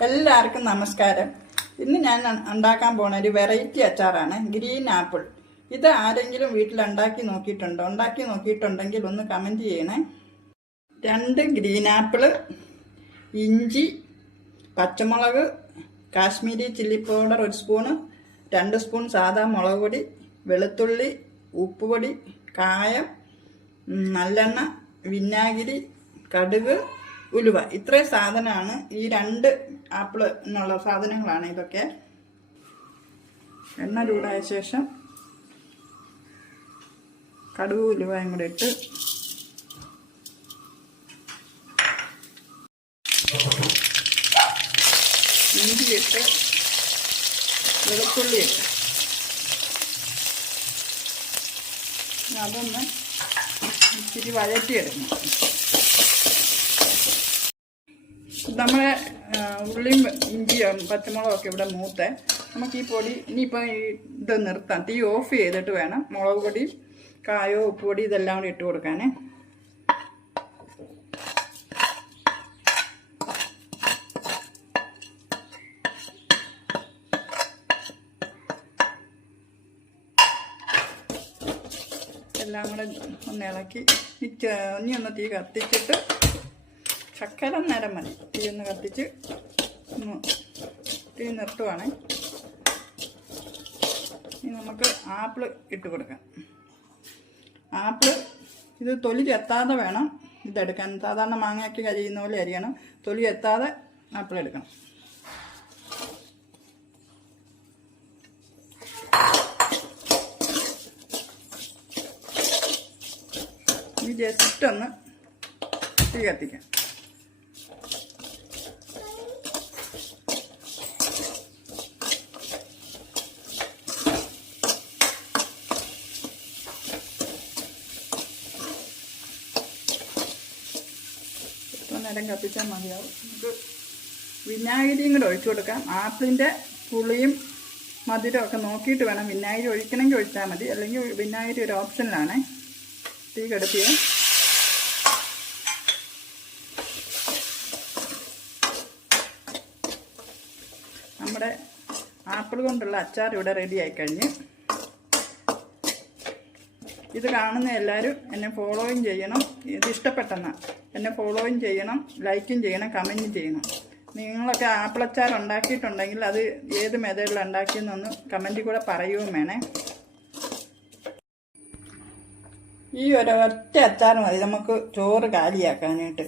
എല്ലാവർക്കും നമസ്കാരം. ഇന്ന് ഞാൻ ഉണ്ടാക്കാൻ പോണ ഒരു വെറൈറ്റി അച്ചാറാണ് ഗ്രീൻ ആപ്പിൾ. ഇത് ആരെങ്കിലും വീട്ടിൽ ഉണ്ടാക്കി നോക്കിയിട്ടുണ്ടോ? ഉണ്ടാക്കി നോക്കിയിട്ടുണ്ടെങ്കിൽ ഒന്ന് കമൻറ്റ് ചെയ്യണേ. 2 ഗ്രീൻ ആപ്പിൾ, ഇഞ്ചി, പച്ചമുളക്, Kashmiri chilli powder 1 spoon, 2 spoon സാദാ മുളക് പൊടി, വെളുത്തുള്ളി, ഉപ്പുപൊടി, കായം, നല്ലെണ്ണ, വിനാഗിരി, കടുക്, ഉലുവ. ഇത്രയും സാധനമാണ്. ഈ 2 ആപ്പിൾ എന്നുള്ള സാധനങ്ങളാണ് ഇതൊക്കെ. എണ്ണ ചൂടായ ശേഷം കടുക് ഉലുവയും കൂടെ ഇട്ട് ഇഞ്ചി ഇട്ട് വെളുത്തുള്ളി ഇട്ട് അതൊന്ന് ഇച്ചിരി വഴറ്റിയെടുക്കണം. നമ്മളെ ഉള്ളിയും ഇഞ്ചിയും പച്ചമുളകും ഒക്കെ ഇവിടെ മൂത്ത് നമുക്ക് ഈ പൊടി ഇനിയിപ്പോൾ ഇത് നിർത്താം. തീ ഓഫ് ചെയ്തിട്ട് വേണം മുളക് പൊടി, കായോ, ഉപ്പുപൊടി ഇതെല്ലാം കൂടി ഇട്ട് കൊടുക്കാനേ. എല്ലാം കൂടെ ഒന്ന് ഇളക്കി ഇനി ഒന്ന് തീ കത്തിച്ചിട്ട് ശക്കലം നേരം മതി. തീ ഒന്ന് കത്തിച്ച് തീ നിർത്തുവാണ്. ഇനി നമുക്ക് ആപ്പിൾ ഇട്ട് കൊടുക്കാം. ആപ്പിൾ ഇത് തൊലി ചെത്താതെ വേണം ഇതെടുക്കാൻ. സാധാരണ മാങ്ങയ്ക്ക് കരിയുന്ന പോലെ അരിയണം. തൊലി എത്താതെ ആപ്പിൾ എടുക്കണം. ഇനി ജസ്റ്റ് ഒന്ന് തീ കത്തിക്കാം. നേരം കത്തിച്ചാൽ മതിയാവും. നമുക്ക് വിനാഗിരിയും കൂടെ ഒഴിച്ചു കൊടുക്കാം. ആപ്പിളിൻ്റെ പുളിയും മധുരവും ഒക്കെ നോക്കിയിട്ട് വേണം. വിനാഗിരി ഒഴിക്കണമെങ്കിൽ ഒഴിച്ചാൽ മതി, അല്ലെങ്കിൽ വിനാഗിരി ഒരു ഓപ്ഷനിലാണ്. തീ കെടുത്തിയ നമ്മുടെ ആപ്പിൾ കൊണ്ടുള്ള അച്ചാർ ഇവിടെ റെഡി ആയിക്കഴിഞ്ഞ്. ഇത് കാണുന്ന എല്ലാവരും എന്നെ ഫോളോയും ചെയ്യണം. ഇത് ഇഷ്ടപ്പെട്ടെന്നാൽ എന്നെ ഫോളോയും ചെയ്യണം, ലൈക്കും ചെയ്യണം, കമൻറ്റും ചെയ്യണം. നിങ്ങളൊക്കെ ആപ്പിൾ അച്ചാർ ഉണ്ടാക്കിയിട്ടുണ്ടെങ്കിൽ അത് ഏത് മെത്തേഡിലാണ് ഉണ്ടാക്കിയെന്നൊന്ന് കമൻറ്റിൽ കൂടെ പറയുകയും വേണേ. ഈ ഒരൊറ്റ അച്ചാർ മതി നമുക്ക് ചോറ് കാലിയാക്കാനായിട്ട്.